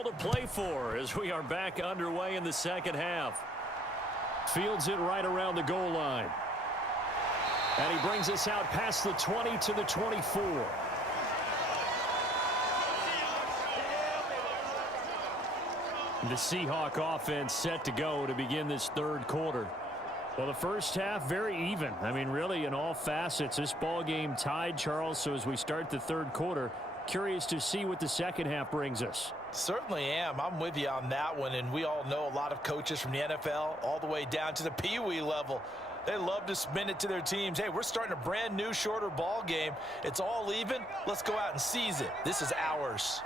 all to play for as we are back underway in the second half. Fields it right around the goal line. And he brings us out past the 20 to the 24. The Seahawk offense set to go to begin this third quarter. Well, the first half, very even. I mean, really, in all facets, this ball game tied, Charles. So as we start the third quarter, curious to see what the second half brings us. Certainly am. I'm with you on that one. And we all know a lot of coaches from the NFL all the way down to the Pee-wee level. They love to spin it to their teams. Hey, we're starting a brand new, shorter ball game. It's all even. Let's go out and seize it. This is ours.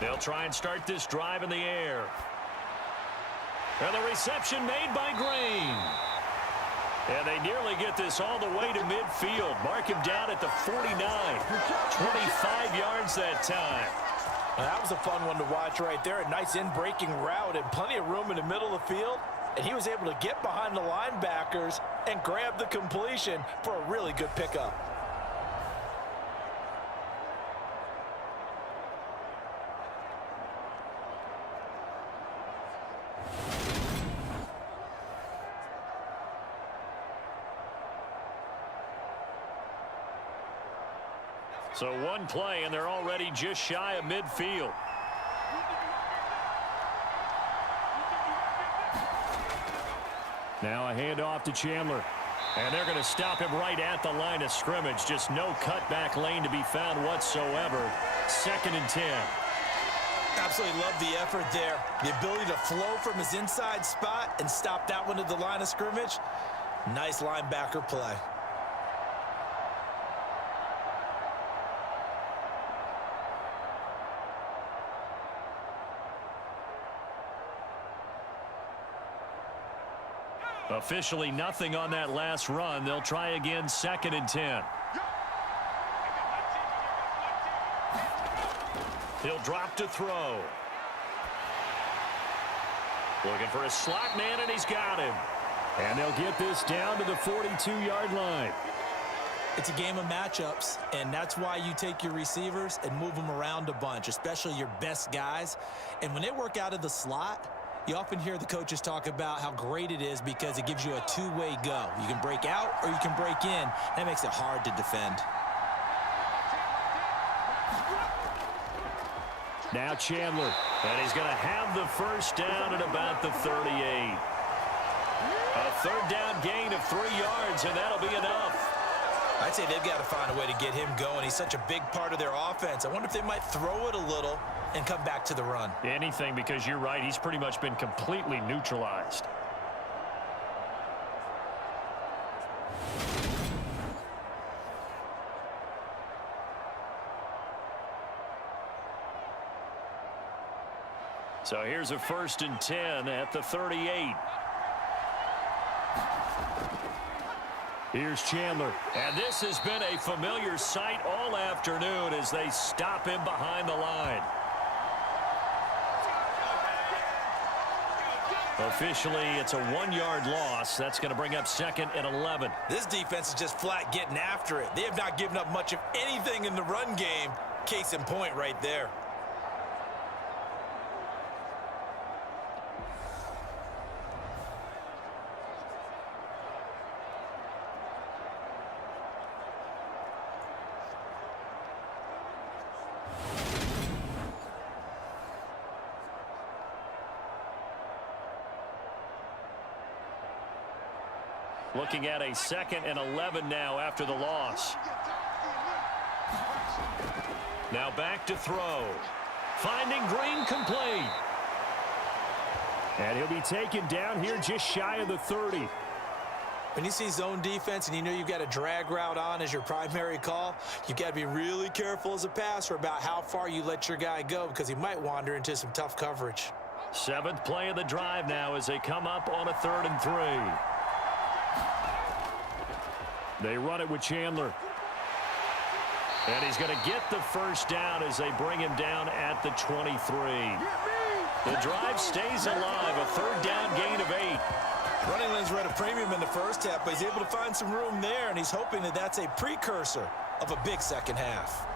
They'll try and start this drive in the air. And the reception made by Green. And they nearly get this all the way to midfield. Mark him down at the 49. 25 yards that time. Well, that was a fun one to watch right there. A nice in-breaking route and plenty of room in the middle of the field. And he was able to get behind the linebackers and grab the completion for a really good pickup. So one play, and they're already just shy of midfield. Now a handoff to Chandler. And they're going to stop him right at the line of scrimmage. Just no cutback lane to be found whatsoever. 2nd and 10. Absolutely love the effort there. The ability to flow from his inside spot and stop that one at the line of scrimmage. Nice linebacker play. Officially nothing on that last run. They'll try again, 2nd and 10. He'll drop to throw. Looking for a slot man, and he's got him. And they'll get this down to the 42-yard line. It's a game of matchups, and that's why you take your receivers and move them around a bunch, especially your best guys. And when they work out of the slot, you often hear the coaches talk about how great it is because it gives you a two-way go. You can break out or you can break in. That makes it hard to defend. Now Chandler, and he's going to have the first down at about the 38. A third down gain of 3 yards, and that'll be enough. I'd say they've got to find a way to get him going. He's such a big part of their offense. I wonder if they might throw it a little and come back to the run. Anything, because you're right. He's pretty much been completely neutralized. So here's a 1st and 10 at the 38. Here's Chandler. And this has been a familiar sight all afternoon as they stop him behind the line. Officially, it's a 1-yard loss. That's going to bring up 2nd and 11. This defense is just flat getting after it. They have not given up much of anything in the run game. Case in point right there. Looking at a 2nd and 11 now after the loss. Now back to throw. Finding Green complete. And he'll be taken down here just shy of the 30. When you see zone defense and you know you've got a drag route on as your primary call, you've got to be really careful as a passer about how far you let your guy go because he might wander into some tough coverage. 7th play of the drive now as they come up on a 3rd and 3. They run it with Chandler. And he's going to get the first down as they bring him down at the 23. The drive stays alive, a 3rd down gain of 8. Running lanes were at a premium in the first half, but he's able to find some room there, and he's hoping that that's a precursor of a big second half.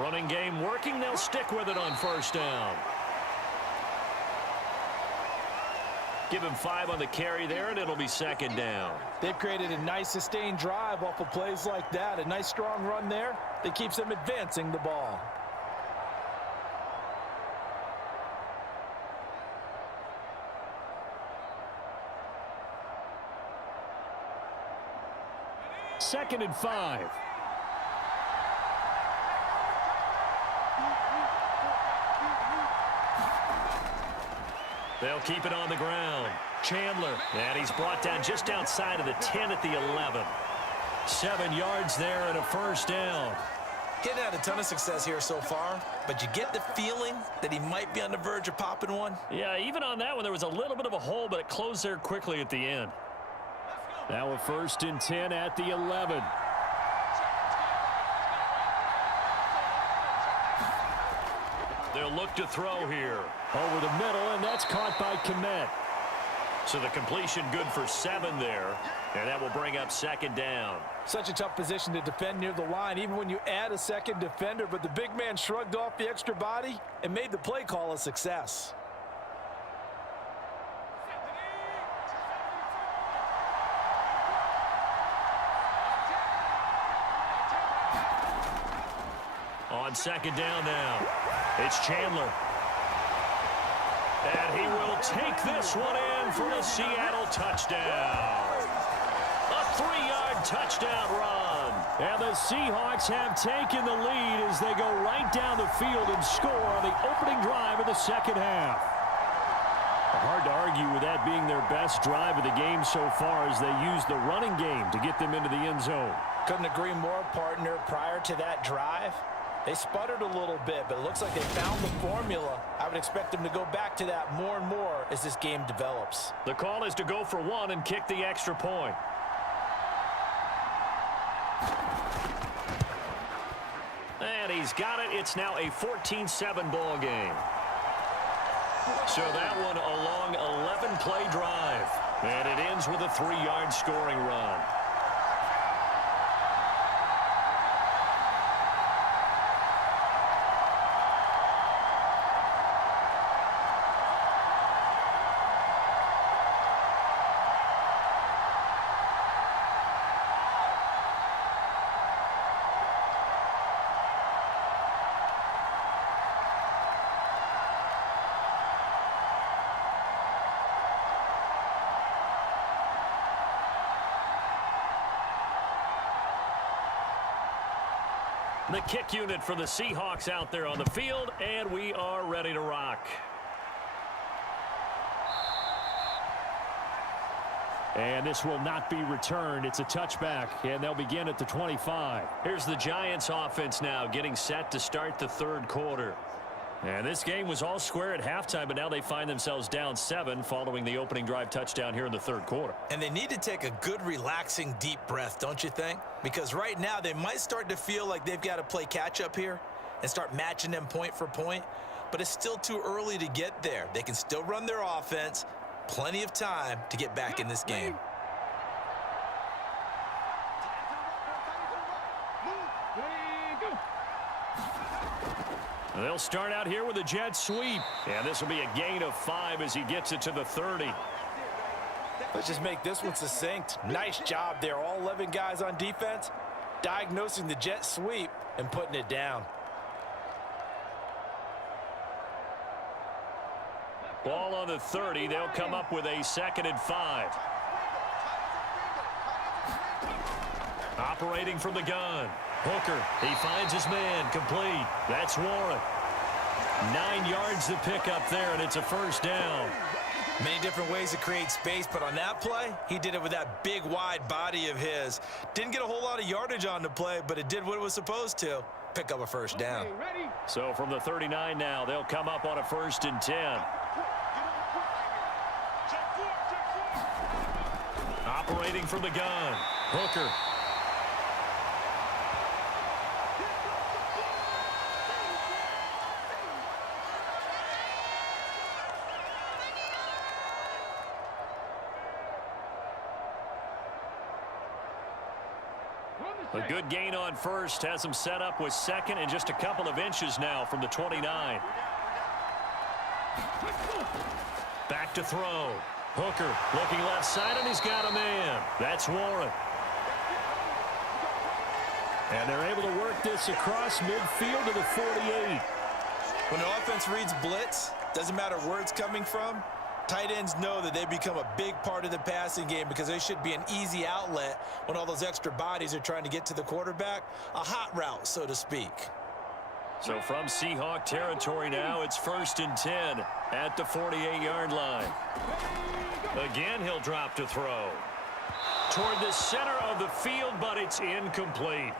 Running game working. They'll stick with it on first down. Give him 5 on the carry there, and it'll be second down. They've created a nice sustained drive off of plays like that. A nice strong run there that keeps them advancing the ball. Second and 5. They'll keep it on the ground. Chandler, and he's brought down just outside of the 10 at the 11. 7 yards there and a first down. Getting had a ton of success here so far, but you get the feeling that he might be on the verge of popping one. Yeah, even on that one, there was a little bit of a hole, but it closed there quickly at the end. Now a first and 10 at the 11. They'll look to throw here. Over the middle, and that's caught by Kmet. So the completion good for 7 there, and that will bring up second down. Such a tough position to defend near the line, even when you add a second defender, but the big man shrugged off the extra body and made the play call a success. On second down now, it's Chandler. And he will take this one in for the Seattle touchdown. A 3-yard touchdown run. And the Seahawks have taken the lead as they go right down the field and score on the opening drive of the second half. Hard to argue with that being their best drive of the game so far as they use the running game to get them into the end zone. Couldn't agree more, partner. Prior to that drive, they sputtered a little bit, but it looks like they found the formula. I would expect them to go back to that more and more as this game develops. The call is to go for 1 and kick the extra point. And he's got it. It's now a 14-7 ball game. So that one a long 11-play drive. And it ends with a 3-yard scoring run. The kick unit for the Seahawks out there on the field, and we are ready to rock. And this will not be returned. It's a touchback, and they'll begin at the 25. Here's the Giants offense now getting set to start the third quarter. And this game was all square at halftime, but now they find themselves down 7 following the opening drive touchdown here in the third quarter. And they need to take a good, relaxing, deep breath, don't you think? Because right now they might start to feel like they've got to play catch-up here and start matching them point for point. But it's still too early to get there. They can still run their offense. Plenty of time to get back in this game. They'll start out here with a jet sweep. And this will be a gain of 5 as he gets it to the 30. Let's just make this one succinct. Nice job there. All 11 guys on defense diagnosing the jet sweep and putting it down. Ball on the 30. They'll come up with a 2nd and 5. Operating from the gun. Hooker, he finds his man, complete. That's Warren. 9 yards to pick up there, and it's a first down. Many different ways to create space, but on that play, he did it with that big, wide body of his. Didn't get a whole lot of yardage on the play, but it did what it was supposed to. Pick up a first down. So from the 39 now, they'll come up on a 1st and 10. Operating from the gun. Hooker. A good gain on first has him set up with second and just a couple of inches now from the 29. Back to throw. Hooker looking left side, and he's got a man. That's Warren. And they're able to work this across midfield to the 48. When the offense reads blitz, doesn't matter where it's coming from, tight ends know that they become a big part of the passing game because they should be an easy outlet when all those extra bodies are trying to get to the quarterback. A hot route, so to speak. So from Seahawk territory now, it's 1st and 10 at the 48-yard line. Again, he'll drop to throw. Toward the center of the field, but it's incomplete.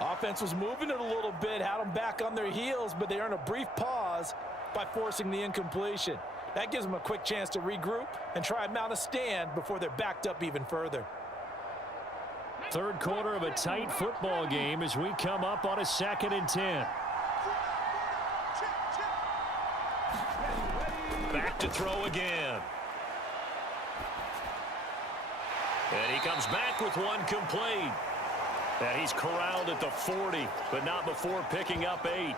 Offense was moving it a little bit, had them back on their heels, but they earned a brief pause by forcing the incompletion. That gives them a quick chance to regroup and try and mount a stand before they're backed up even further. Third quarter of a tight football game as we come up on a 2nd and 10. Back to throw again. And he comes back with one complete. And he's corralled at the 40, but not before picking up 8.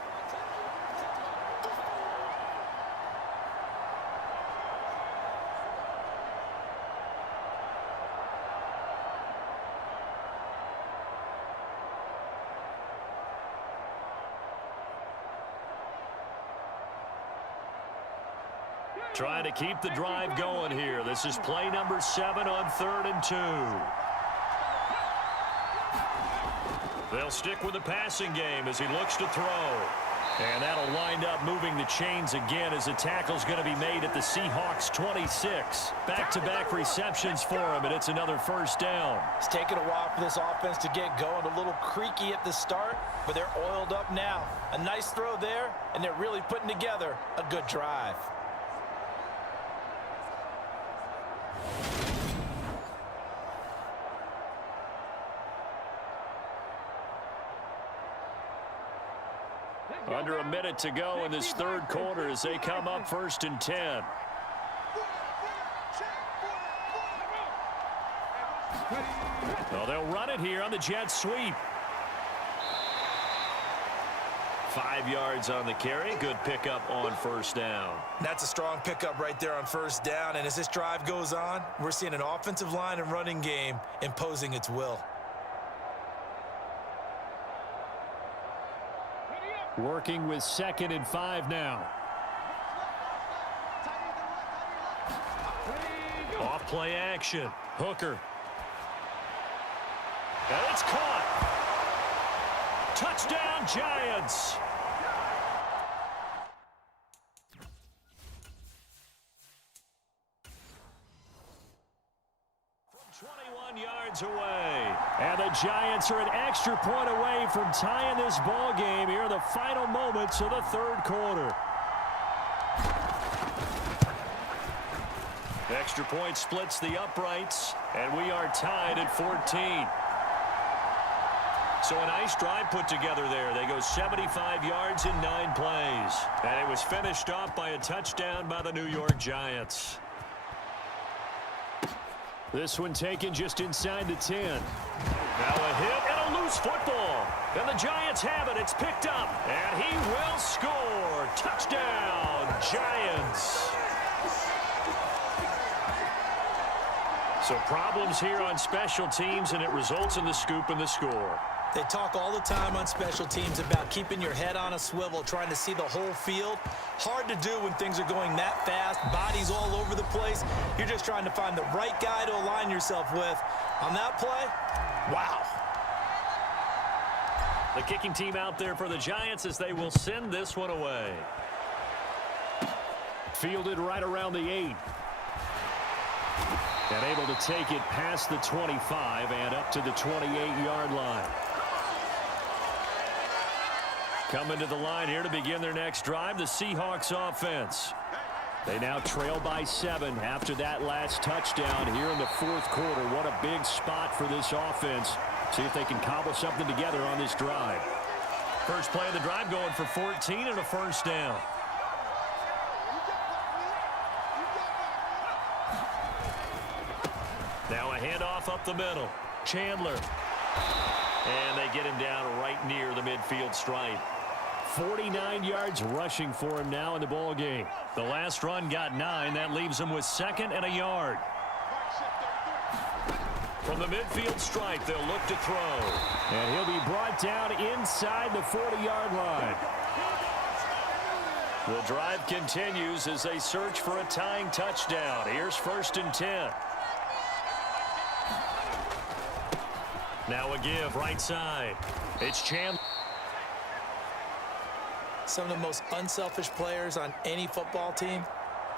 Trying to keep the drive going here. This is play number 7 on 3rd and 2. They'll stick with the passing game as he looks to throw. And that'll wind up moving the chains again as the tackle's going to be made at the Seahawks 26. Back-to-back receptions for him, and it's another 1st down. It's taken a while for this offense to get going. A little creaky at the start, but they're oiled up now. A nice throw there, and they're really putting together a good drive. Under a minute to go in this third quarter as they come up 1st and 10. Well, they'll run it here on the jet sweep. 5 yards on the carry. Good pickup on 1st down. That's a strong pickup right there on 1st down. And as this drive goes on, we're seeing an offensive line and running game imposing its will. Working with 2nd and 5 now. Off play action. Hooker. And it's caught. Touchdown, Giants. From 21 yards away. And the Giants are an extra point away from tying this ball game here in the final moments of the third quarter. Extra point splits the uprights, and we are tied at 14. So a nice drive put together there. They go 75 yards in 9 plays. And it was finished off by a touchdown by the New York Giants. This one taken just inside the 10. Now a hit and a loose football. And the Giants have it. It's picked up. And he will score. Touchdown, Giants. So problems here on special teams, and it results in the scoop and the score. They talk all the time on special teams about keeping your head on a swivel, trying to see the whole field. Hard to do when things are going that fast, bodies all over the place. You're just trying to find the right guy to align yourself with. On that play, wow. The kicking team out there for the Giants as they will send this one away. Fielded right around the 8. And able to take it past the 25 and up to the 28-yard line. Coming to the line here to begin their next drive, the Seahawks offense. They now trail by 7 after that last touchdown here in the fourth quarter. What a big spot for this offense. See if they can cobble something together on this drive. First play of the drive going for 14 and a 1st down. Now a handoff up the middle. Chandler. And they get him down right near the midfield stripe. 49 yards rushing for him now in the ball game. The last run got 9. That leaves him with 2nd and a yard. From the midfield stripe, they'll look to throw. And he'll be brought down inside the 40-yard line. The drive continues as they search for a tying touchdown. Here's 1st and 10. Now a give right side. It's Chandler. Some of the most unselfish players on any football team,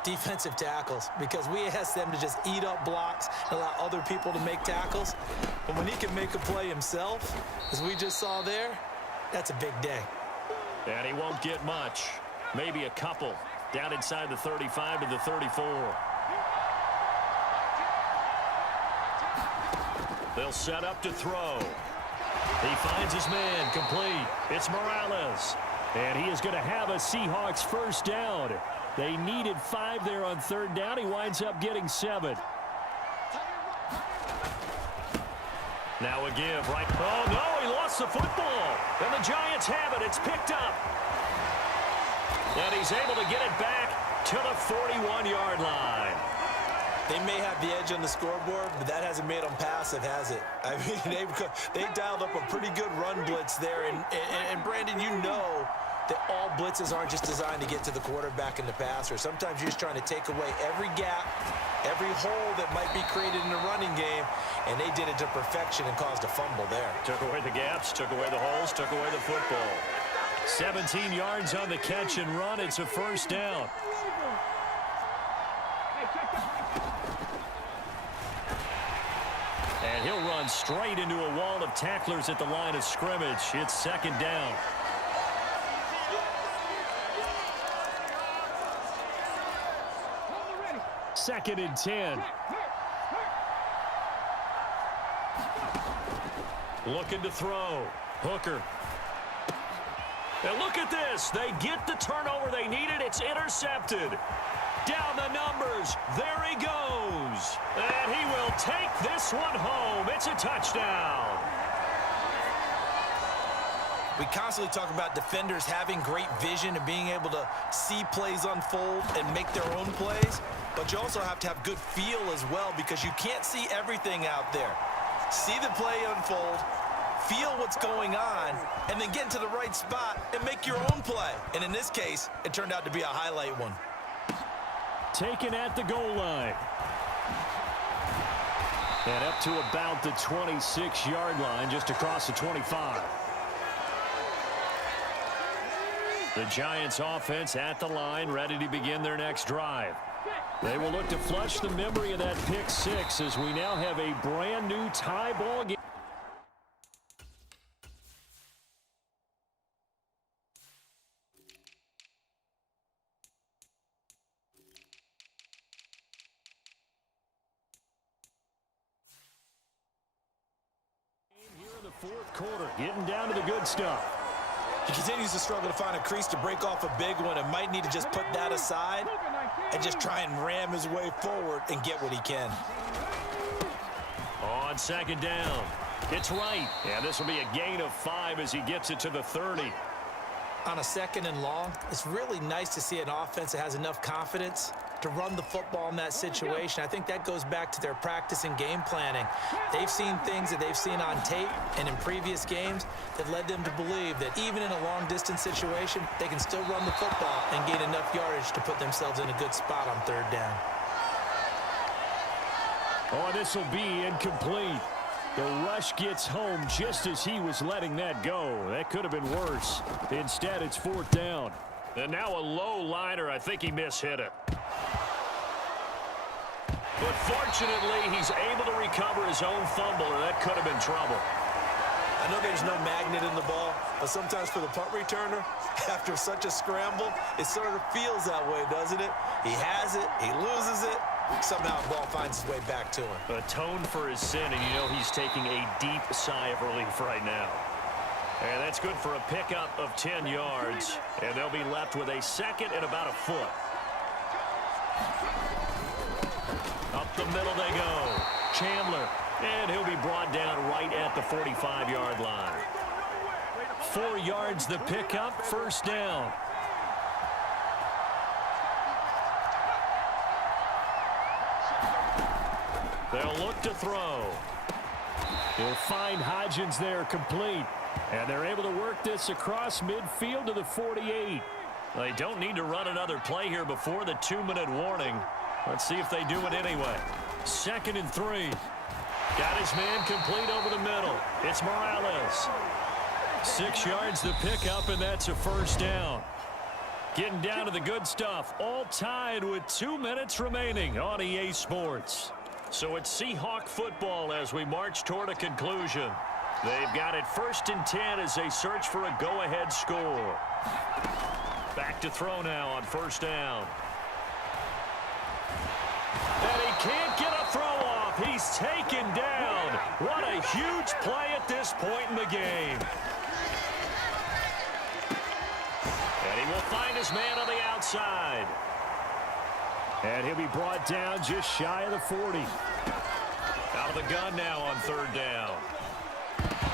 defensive tackles, because we ask them to just eat up blocks and allow other people to make tackles. But when he can make a play himself, as we just saw there, that's a big day. And he won't get much. Maybe a couple. Down inside the 35 to the 34. They'll set up to throw. He finds his man complete. It's Morales. And he is going to have a Seahawks first down. They needed 5 there on 3rd down. He winds up getting 7. Now a give right. Oh, no, he lost the football. And the Giants have it. It's picked up. And he's able to get it back to the 41-yard line. They may have the edge on the scoreboard, but that hasn't made them passive, has it? I mean, they dialed up a pretty good run blitz there. And Brandon, you know that all blitzes aren't just designed to get to the quarterback and the passer. Sometimes you're just trying to take away every gap, every hole that might be created in the running game, and they did it to perfection and caused a fumble there. Took away the gaps, took away the holes, took away the football. 17 yards on the catch and run. It's a first down. And he'll run straight into a wall of tacklers at the line of scrimmage. It's 2nd down. Second and 10. Looking to throw. Hooker. And look at this. They get the turnover they needed. It's intercepted. Down the numbers. There he goes. And he will take this one home. It's a touchdown. We constantly talk about defenders having great vision and being able to see plays unfold and make their own plays. But you also have to have good feel as well, because you can't see everything out there. See the play unfold, feel what's going on, and then get into the right spot and make your own play. And in this case, it turned out to be a highlight one. Taken at the goal line. And up to about the 26-yard line, just across the 25. The Giants offense at the line, ready to begin their next drive. They will look to flush the memory of that pick 6 as we now have a brand new tie ball game. Here in the 4th quarter, getting down to the good stuff. He continues to struggle to find a crease to break off a big one and might need to just put that aside and just try and ram his way forward and get what he can. On 2nd down, it's right. And this will be a gain of 5 as he gets it to the 30. On a 2nd and long, it's really nice to see an offense that has enough confidence to run the football in that situation. I think that goes back to their practice and game planning. They've seen things that they've seen on tape and in previous games that led them to believe that even in a long-distance situation, they can still run the football and gain enough yardage to put themselves in a good spot on 3rd down. Oh, this will be incomplete. The rush gets home just as he was letting that go. That could have been worse. Instead, it's 4th down. And now a low liner. I think he mishit it. But fortunately, he's able to recover his own fumble, or that could have been trouble. I know there's no magnet in the ball, but sometimes for the punt returner, after such a scramble, it sort of feels that way, doesn't it? He has it, he loses it, somehow the ball finds its way back to him. Atoned for his sin, and you know he's taking a deep sigh of relief right now. And that's good for a pickup of 10 yards, and they'll be left with a 2nd and about a foot. Up the middle they go. Chandler And he'll be brought down right at the 45-yard line. 4 yards the pickup, first down. They'll look to throw. He'll find Hodgins there complete. And they're able to work this across midfield to the 48. They don't need to run another play here before the 2-minute warning. Let's see if they do it anyway. 2nd and 3. Got his man complete over the middle. It's Morales. 6 yards the pickup, and that's a first down. Getting down to the good stuff. All tied with 2 minutes remaining on EA Sports. So it's Seahawk football as we march toward a conclusion. They've got it 1st and 10 as they search for a go-ahead score. Back to throw now on 1st down. And he can't get a throw off. He's taken down. What a huge play at this point in the game. And he will find his man on the outside. And he'll be brought down just shy of the 40. Out of the gun now on 3rd down.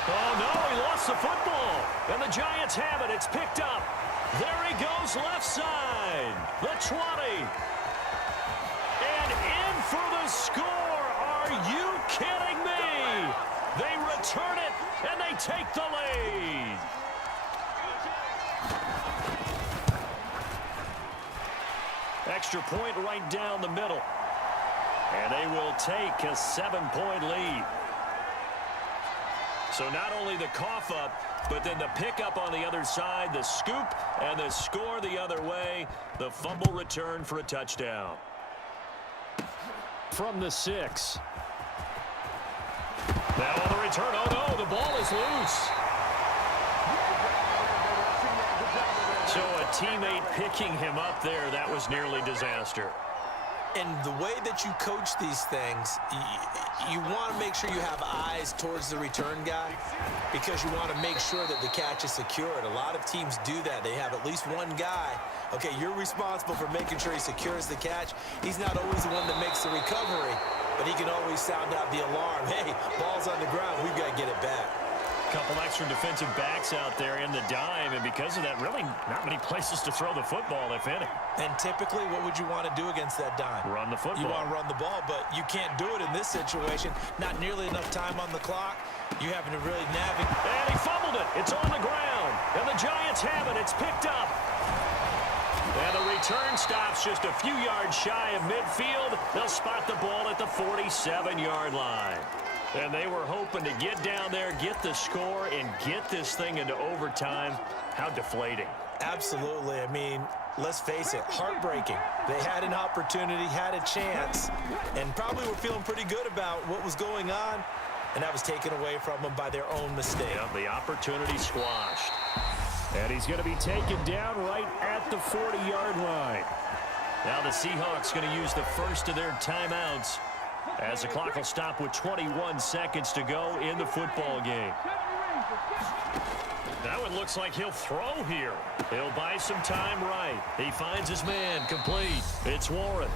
Oh, no, he lost the football. And the Giants have it. It's picked up. There he goes, left side. The 20. And in for the score. Are you kidding me? They return it, and they take the lead. Extra point right down the middle. And they will take a 7-point lead. So not only the cough up, but then the pickup on the other side, the scoop, and the score the other way. The fumble return for a touchdown. From the 6. Now on the return, oh no, the ball is loose. So a teammate picking him up there, that was nearly disaster. And the way that you coach these things, you want to make sure you have eyes towards the return guy because you want to make sure that the catch is secured. A lot of teams do that. They have at least one guy. Okay, you're responsible for making sure he secures the catch. He's not always the one that makes the recovery, but he can always sound out the alarm. Hey, ball's on the ground. We've got to get it back. Couple extra defensive backs out there in the dime, and because of that, really not many places to throw the football, if any. And typically, what would you want to do against that dime? Run the football. You want to run the ball, but you can't do it in this situation. Not nearly enough time on the clock. You having to really navigate. And he fumbled it. It's on the ground. And the Giants have it. It's picked up. And the return stops just a few yards shy of midfield. They'll spot the ball at the 47-yard line. And they were hoping to get down there, get the score, and get this thing into overtime. How deflating. Absolutely. I mean, let's face it, heartbreaking. They had an opportunity, had a chance, and probably were feeling pretty good about what was going on, and that was taken away from them by their own mistake. Yeah, the opportunity squashed. And he's going to be taken down right at the 40-yard line. Now the Seahawks going to use the first of their timeouts as the clock will stop with 21 seconds to go in the football game. Now it looks like he'll throw here. He'll buy some time right. He finds his man complete. It's Warren.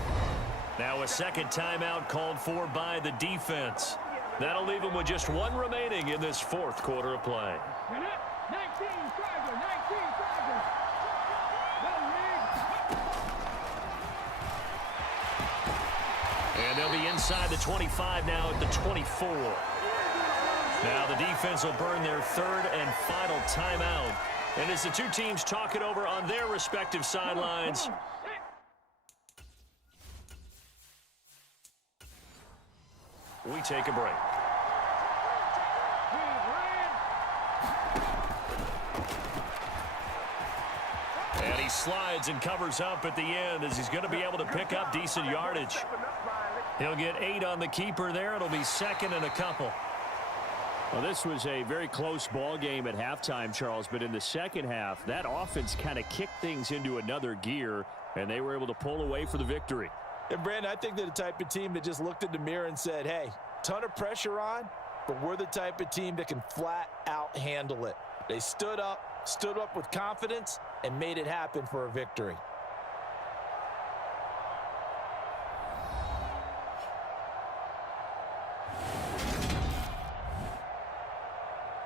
Now a second timeout called for by the defense. That'll leave him with just one remaining in this 4th quarter of play. And they'll be inside the 25 now at the 24. Now the defense will burn their 3rd and final timeout. And as the two teams talk it over on their respective sidelines, we take a break. And he slides and covers up at the end as he's going to be able to pick up decent yardage. He'll get 8 on the keeper there. It'll be 2nd and a couple. Well, this was a very close ball game at halftime, Charles, but in the second half, that offense kind of kicked things into another gear, and they were able to pull away for the victory. And, Brandon, I think they're the type of team that just looked in the mirror and said, hey, ton of pressure on, but we're the type of team that can flat out handle it. They stood up with confidence, and made it happen for a victory.